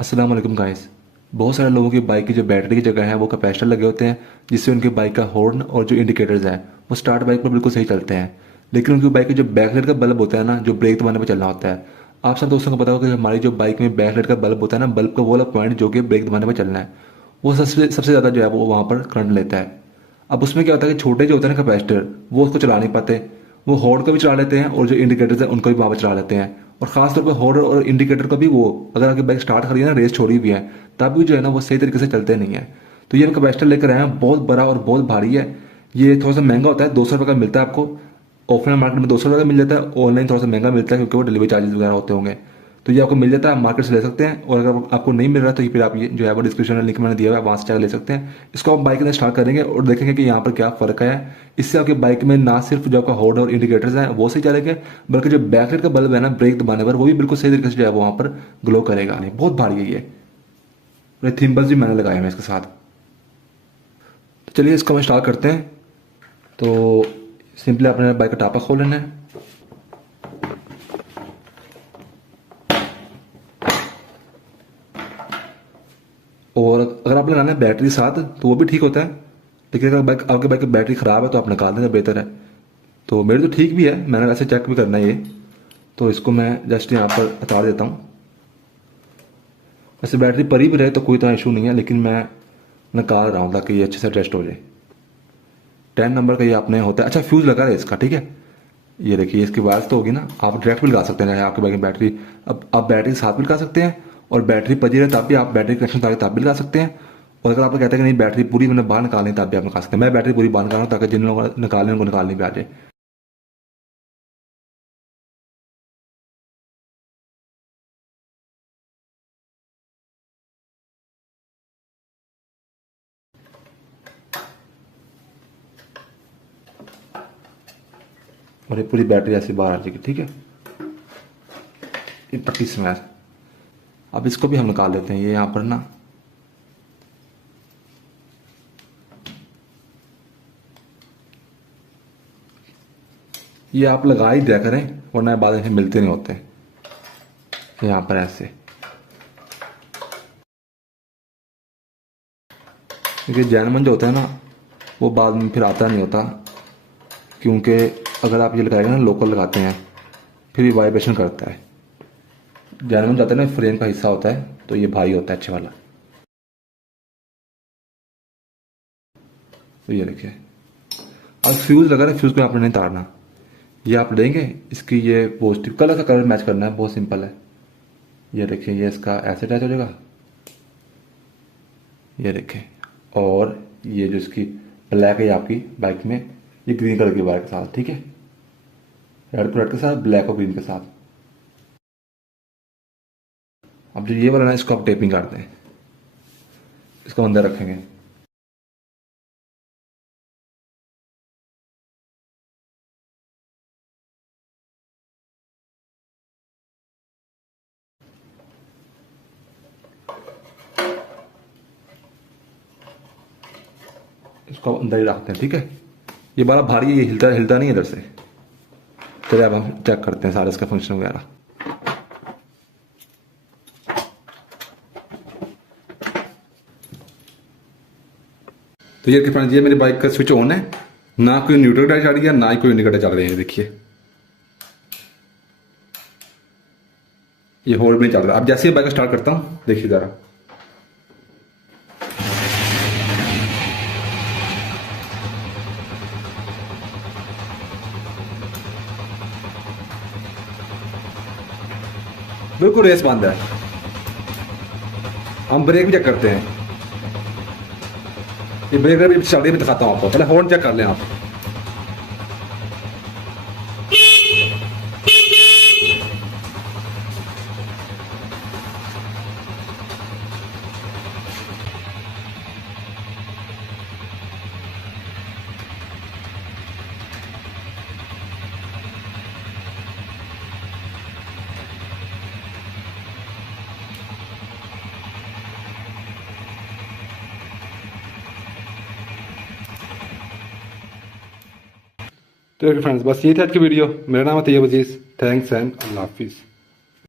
अस्सलाम वालेकुम गाइस। बहुत सारे लोगों की बाइक की जो बैटरी की जगह है वो कैपेसिटर लगे होते हैं, जिससे उनकी बाइक का हॉर्न और जो इंडिकेटर्स हैं वो स्टार्ट बाइक पर बिल्कुल सही चलते हैं। लेकिन उनकी बाइक की जो बैकलाइट का बल्ब होता है ना, जो ब्रेक दबाने पर चलना होता है, आप सब दोस्तों को पता होगा कि हमारी जो बाइक में बैकलाइट का बल्ब होता है ना, बल्ब का वो वाला पॉइंट जो कि ब्रेक दबाने पर चलना है, वो सबसे सबसे ज़्यादा जो है वो वहाँ पर करंट लेता है। अब उसमें क्या होता है कि छोटे जो होते हैं ना कैपेसिटर, वो उसको चला नहीं पाते। वो हॉर्न को भी चला लेते हैं और जो इंडिकेटर्स हैं उनको भी वहाँ पर चला लेते हैं। और खासतौर पर हॉर्न और इंडिकेटर को भी वो, अगर आपकी बाइक स्टार्ट करी है ना, रेस छोड़ी भी है, तब भी जो है ना वो सही तरीके से चलते नहीं है। तो ये कैपेसिटर लेकर आए हैं, बहुत बड़ा और बहुत भारी है। ये थोड़ा सा महंगा होता है, 200 रुपये का मिलता है आपको। ऑफलाइन मार्केट में 200 रुपये का मिल जाता है, ऑनलाइन थोड़ा सा महंगा मिलता है क्योंकि वो डिलीवरी चार्जेस वगैरह होते होंगे। तो ये आपको मिल जाता है, आप मार्केट से ले सकते हैं। और अगर आपको नहीं मिल रहा तो फिर आप ये जो है वो डिस्क्रिप्शन में लिंक मैंने दिया हुआ है, वहाँ से जाकर ले सकते हैं। इसको आप बाइक के अंदर स्टार्ट करेंगे और देखेंगे कि यहाँ पर क्या फ़र्क है। इससे आपकी बाइक में ना सिर्फ जो आपका हॉर्न और इंडिकेटर्स हैं वो सही चलेंगे, बल्कि जो बैकलाइट का बल्ब है ना ब्रेक दबाने पर, वो भी बिल्कुल सही तरीके से जो है वो वहाँ पर ग्लो करेगा। नहीं, बहुत भारी है ये थिम्बल्स भी मैंने लगाए हैं इसके साथ। तो चलिए इसको हम स्टार्ट करते हैं। तो सिंपली आपने बाइक का टापा खोल लेना है। और अगर आपने लगाना है बैटरी साथ तो वो भी ठीक होता है, लेकिन अगर बाइक आपकी बाइक की बैटरी ख़राब है तो आप निकाल देना बेहतर है। तो मेरी तो ठीक भी है, मैंने वैसे चेक भी करना है ये। तो इसको मैं जस्ट यहाँ पर उतार देता हूँ। वैसे बैटरी परी भी रहे तो कोई इतना इशू नहीं है, लेकिन मैं निकाल रहा हूँ ताकि ये अच्छे से एडजस्ट हो जाए। 10 नंबर का ये आपने होता है। अच्छा, फ्यूज़ लगा है इसका, ठीक है। ये देखिए इसकी वायर्स तो होगी ना, आप डायरेक्ट भी लगा सकते हैं चाहे आपकी बाइक की बैटरी। अब आप बैटरी के साथ भी लगा सकते हैं, और बैटरी पजी रहे तब भी आप बैटरी कनेक्शन ताकि तब भी लगा सकते हैं। और अगर आप कहते हैं कि नहीं बैटरी पूरी मैंने बाहर निकालनी तब भी आप निकाल सकते हैं। मैं बैटरी पूरी बाहर निकाल रहा हूँ ताकि जिन लोगों को निकालने उनको निकालनी भी आ जाए। और ये पूरी बैटरी ऐसे बाहर आ जाएगी, ठीक है। ये पट्टी स्मैश। अब इसको भी हम निकाल लेते हैं। ये यहाँ पर ना, ये आप लगा ही दिया करें वरना बाद में मिलते नहीं होते। यहाँ पर ऐसे, क्योंकि जैनमन जो होता है ना वो बाद में फिर आता नहीं होता, क्योंकि अगर आप ये लगाएंगे ना, लोकल लगाते हैं, फिर ये वाइब्रेशन करता है। जैनमन जाता है ना, फ्रेम का हिस्सा होता है, तो ये भारी होता है अच्छे वाला। तो ये देखिए, अब फ्यूज़ लगा रहे, फ्यूज़ को आपने नहीं तारना। ये आप लेंगे, इसकी ये पॉजिटिव कलर का कलर मैच करना है, बहुत सिंपल है। ये देखिए, ये इसका ऐसे अटैच हो जाएगा, ये देखें। और ये जो इसकी ब्लैक है आपकी बाइक में, ये ग्रीन कलर की वायर के साथ, ठीक है। रेड को रेड के साथ, ब्लैक और ग्रीन के साथ। अब जो ये वाला ना, इसको आप टेपिंग कर दें, इसको अंदर रखेंगे। इसको अंदर ही रखते हैं, ठीक है। ये बड़ा भारी है, ये हिलता हिलता नहीं है इधर से। चलिए अब हम चेक करते हैं सारे इसका फंक्शन वगैरह। तो ये फ्रेंड्स, ये मेरी बाइक का स्विच ऑन है, ना कोई न्यूट्रल लाइट चल रही है ना ही कोई इंडिकेटर चल रहे हैं। देखिए ये होल्ड भी नहीं चल रहा। अब जैसे ही बाइक स्टार्ट करता हूँ, देखिए जरा, बिल्कुल रेस बंद है। हम ब्रेक भी चेक करते हैं। ये ब्रेक भी चल रही है, मैं दिखाता हूँ आपको। पहले हॉर्न चेक कर लें आप। तो फ्रेंड्स, बस ये थी आज की वीडियो। मेरा नाम है तैयब अजीज़। थैंक्स एंड अल्लाह हाफिज़।